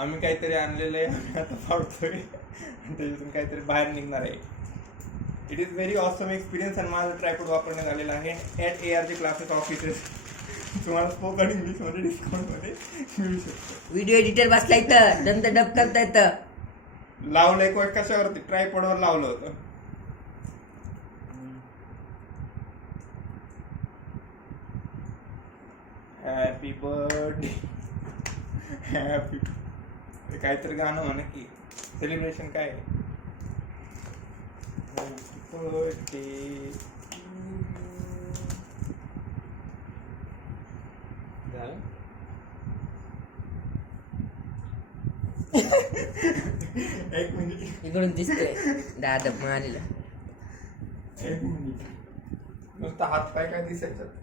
आम्ही काहीतरी आणलेलं आहे, आम्ही आता पाडतोय आणि त्याच्यातून काहीतरी बाहेर निघणार आहे. It is very awesome experience आणि माझं ट्रायपॉड वापरण्यात आलेलं आहे ॲट ARJ क्लासेस ऑफिसेस. तुम्हाला स्पोकन इंग्लिशमध्ये डिस्काउंटमध्ये मिळू शकतो. व्हिडिओ एडिटर बसला इथं, दंत डब करता येतं. लावलं एक वेळ कशावरती, ट्रायपॉडवर लावलं होतं. हॅपी बर्थडे हॅपी, काहीतरी गाणं म्हणा की सेलिब्रेशन काय आहे. बर्थडे झालं. एक मिनिट इकडून दिसतोय दादा मारलेला. एक मिनिट नुसतं हात पाय काय दिसायचं.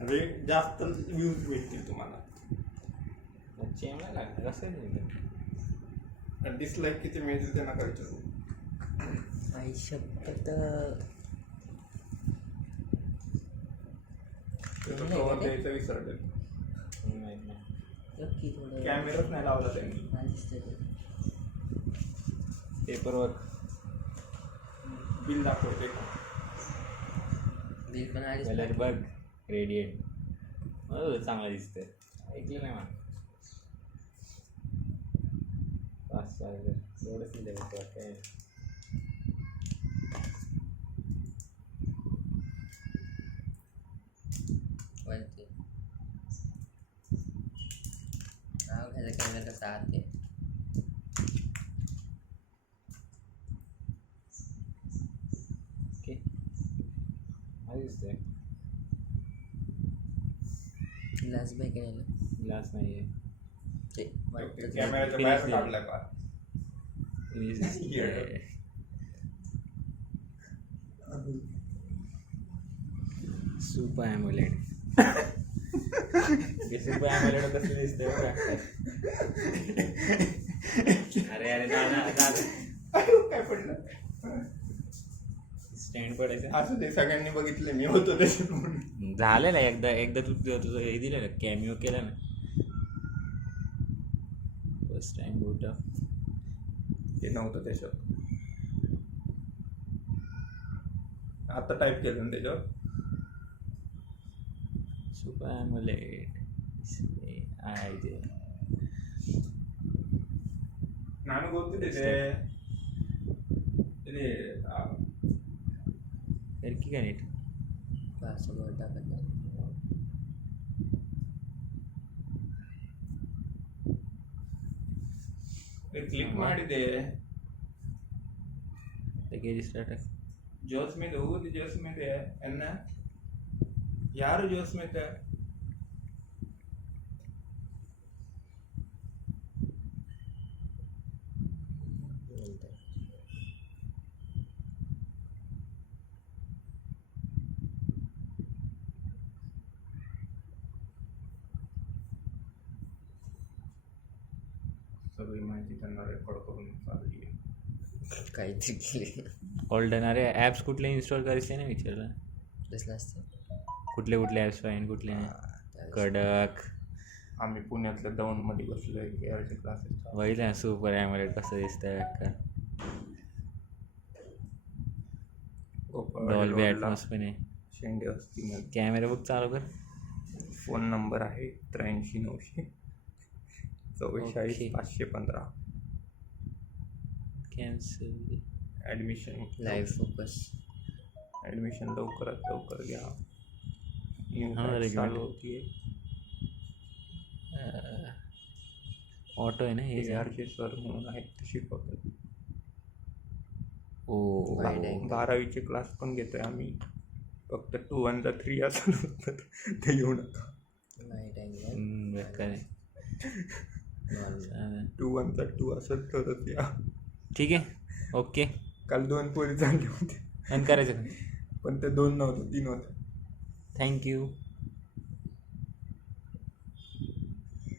अरे जास्त व्ह्यूज भेटतील तुम्हाला. डिसलाईक किती मिळतील त्यांना कळतं. आई शपथ. कवर द्यायचं विसरले. कॅमेराच नाही लावला त्यांनी. पेपरवर बिल दाखवते. बिल पण आली बघ. रेडिएंट चांगला दिसतंय. ऐकलं नाही मला. 5,000 एवढंच नाही द्यायचं काय. कॅमेरा कसा आहे ओके दिसतंय. ग्लास बाय काय ग्लास नाही आहे. कॅमेराच्या बाहेर काढला का. Super AMOLED. सुपर ॲमोलेड कसं दिसतंय बघा. अरे काय पडलं. स्टँड पडायचं असं ते सगळ्यांनी बघितलं. मी होतो त्याच्यात. झालेलं एकदा तुझं हे दिलं ना, कॅमिओ केला ना फर्स्ट टाइम. बोट ते नव्हतं त्याच्यात. आता टाईप केलं ना त्याच्यावर. सुपर ॲमोलेड ನಾನು ಗೊತ್ತಿದೆ ಎರ್ಕಿ ಕನೆಕ್ಟ್ ಕ್ಲಿಕ್ ಮಾಡಿದೆ. ಸ್ಟಾರ್ಟ್ ಜೋಸ್ ಮೇಲೆ ಹೋಗುದು. ಜೋಸ್ ಮೇಲೆ ಎನ್ನ ಯಾರು ಜೋಸ್ ಮೇಲೆ सगळी माहिती त्यांना रेकॉर्ड करून चालली आहे. काहीतरी केले. ऑल्डन अरे ॲप्स कुठले इन्स्टॉल करायचे नाही विचारलं. कसलं असतं. कुठले ॲप्स पाहिजे कुठले नाही. कडक. आम्ही पुण्यातल्या दौंडमध्ये बसलोय ARJ क्लासेस. बघितलं सुपर ॲमोलेड कसं दिसतंय का. डॉल्बी ॲटमॉस पण आहे. शेंडे असतील. कॅमेरा बघ चालू कर. फोन नंबर आहे 83 944 515. Cancel. Admission live focus. Admission लवकरात लवकर घ्या. चालू होती ऑटो आहे ना हे. ARJ सर म्हणून आहेत ते शिकवतात. ओ 12वीचे क्लास पण घेतोय आम्ही. फक्त 2 आणि 3 असं नसतं ते येऊ नका. 2 आणि 2 असं तरच या. ठीक आहे ओके. काल 2 पोरी चालले होते आणि करायचं पण ते 2 नव्हतं 3 होतं. थँक्यू.